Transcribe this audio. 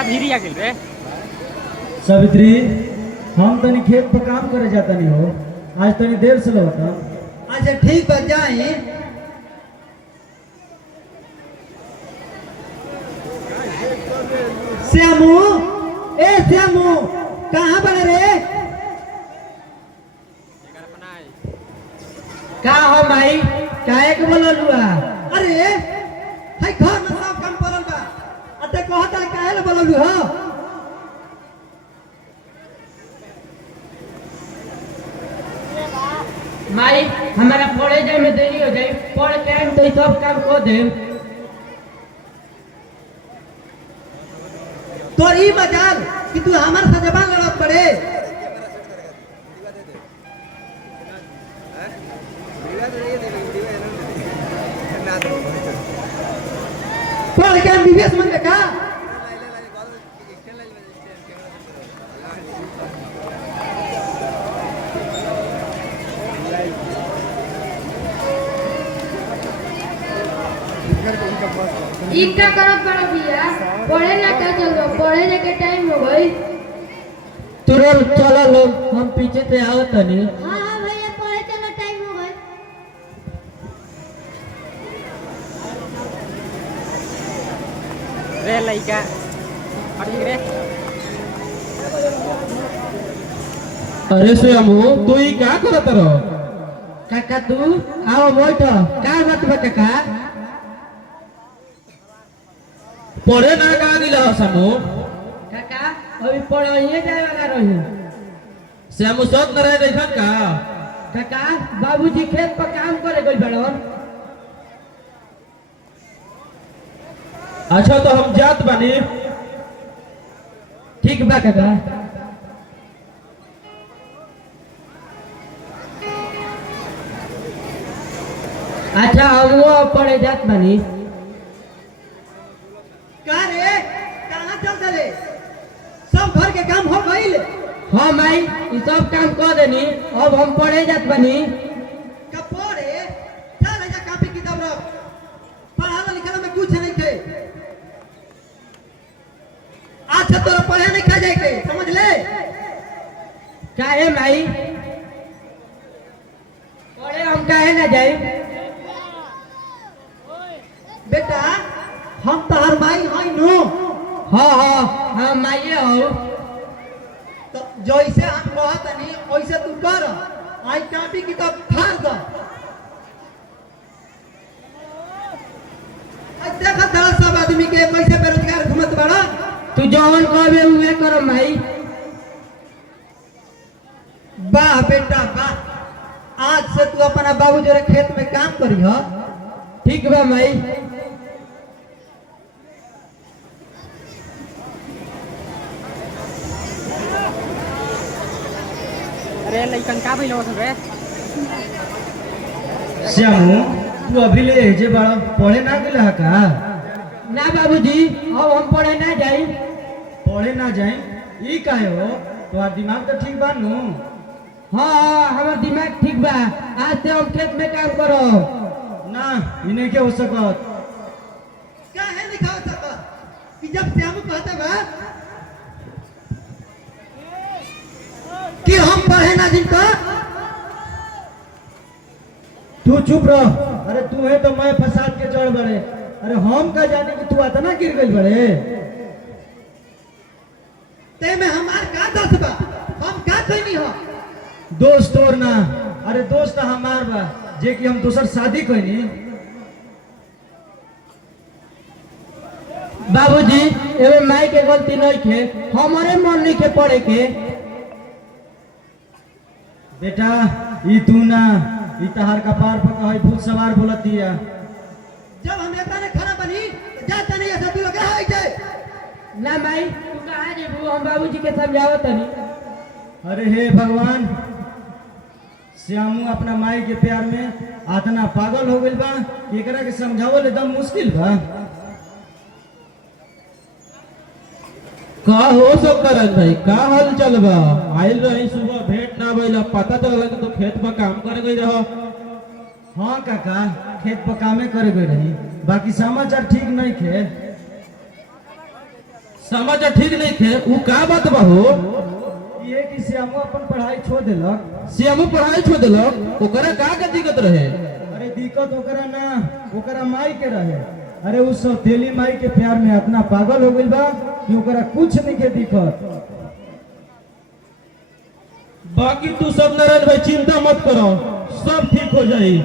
बड़ा भीरी आ गेल रे। सावित्री, हम तनी खेत पर काम करे जाता नहीं हो, आज तनी देर से लौटा। अच्छा ठीक बा जाई। श्यामू, ए श्यामू, कहाँ बड़े रे? का हो भाई, काहे के बोललुआ? अरे हाय घर में सब काम करल बा, अते कहता काहे ले बोललु हो? माई हमारा पढ़े जाए में देरी हो जाए, पढ़ के आइम तो सब काम को दे। तोर ई मजाल कि तू हमार से जबान लड़त पड़े। पढ़ के विवेश मन का इक्का करत बड़ा भैया, पढ़े ना का चलो, पढ़े जाके टाइम हो गई। तुरंत चलो लोग, हम पीछे से आओ तनी। हाँ हाँ भैया, पढ़े चलो, टाइम हो गई। रे लइका अड़ी रे। अरे श्यामू, तू ही क्या करत रहो? काका तू आओ बैठो, का बात बा काका? पढ़े ना का गिला श्यामू? काका अभी पढ़ाइए जाए वाला रही। श्यामू सत न रहे देखन का? काका बाबूजी खेत पर काम करे गइल बड़न। अच्छा तो हम जात बानी। ठीक बा काका। अच्छा हम वो पढ़े जात बानी। का रे, कहाँ चल चले? सब घर के काम हो गइल। हाँ माई, ये सब काम कर देनी, अब हम पढ़े जात बानी। कब पढ़े? चल जा कॉपी किताब रख। पढ़ाना लिखाना में कुछ नहीं थे। आज से तोरा पढ़े नहीं खा जाए के, समझ ले? काहे माई? पढ़े हम काहे ना जाए? बेटा हम तोहर माई हई नु। हाँ हाँ हाँ माइये हो। तो जैसे हम कहत नहीं वैसे तू कर। आई कॉपी किताब फाड़ दो। आज देखा था सब आदमी के कैसे बेरोजगार घूमत बड़ा। तू जौन कहबे उहे कर माई। वाह बेटा वाह, आज से तू अपना बाबू जोरे खेत में काम करी हो। ठीक बा माई। अरे लइकन का भइल हो रे। श्यामू, तू अभी ले जे बड़ा पढ़े ना गिला है का? ना बाबूजी, अब हम पढ़े ना जाई। पढ़े ना जाए ई काहे हो? तुम्हार दिमाग तो ठीक बा नु? हाँ हाँ हमार दिमाग ठीक बा, आज से हम खेत में काम करो। ना इन्हें क्या हो सकत? काहे नहीं खा सकता कि जब श्यामू कहते बा कि हम पढ़े ना जिनका। तू चुप रह। अरे तू है तो मैं फसाद के जड़ बड़े। अरे हम का जाने कि तू इतना गिर गई बड़े? ते में हमार का दस बा, हम का कोई नहीं हो। दोस्त और ना, अरे दोस्त हमार बा जे कि हम दूसर शादी कोई नहीं। बाबूजी एमे माई के गलती नहीं खे, हमारे मन नहीं खे पढ़े के। बेटा ई तू ना, ई तहार कपार पर कहे भूत सवार बोलत दिया। जब हम नेता ने खाना बनी तो जाता नहीं ऐसा तू लोग रहा जाए। ना माई तू कहाँ जेबू, हम बाबूजी के समझावत तनी। अरे हे भगवान, श्यामू अपना माई के प्यार में आतना पागल हो गइल बा कि एकरा के समझावल एकदम मुश्किल बा। का हो सकता रंग भाई, का हाल चल बा? आइल रही सुबह, भेंट ना भइला, पता चला कि तो खेत में काम करे गई रहो। हाँ काका, खेत पर कामे करे गई रही, बाकी समाचार ठीक नहीं खे। समाचार ठीक नहीं थे उ का बात बा हो? ये कि श्यामू अपन पढ़ाई छोड़ देलक। श्यामू पढ़ाई छोड़ देलक ओकरा का दिक्कत रहे? अरे दिक्कत ओकरा ना, ओकरा माई के रहे। अरे उस सौतेली माई के प्यार में इतना पागल हो गइल बा कि ओकरा कुछ नहीं के दिक्कत। बाकी तू सब नारायण भाई चिंता मत करो, सब ठीक हो जाई।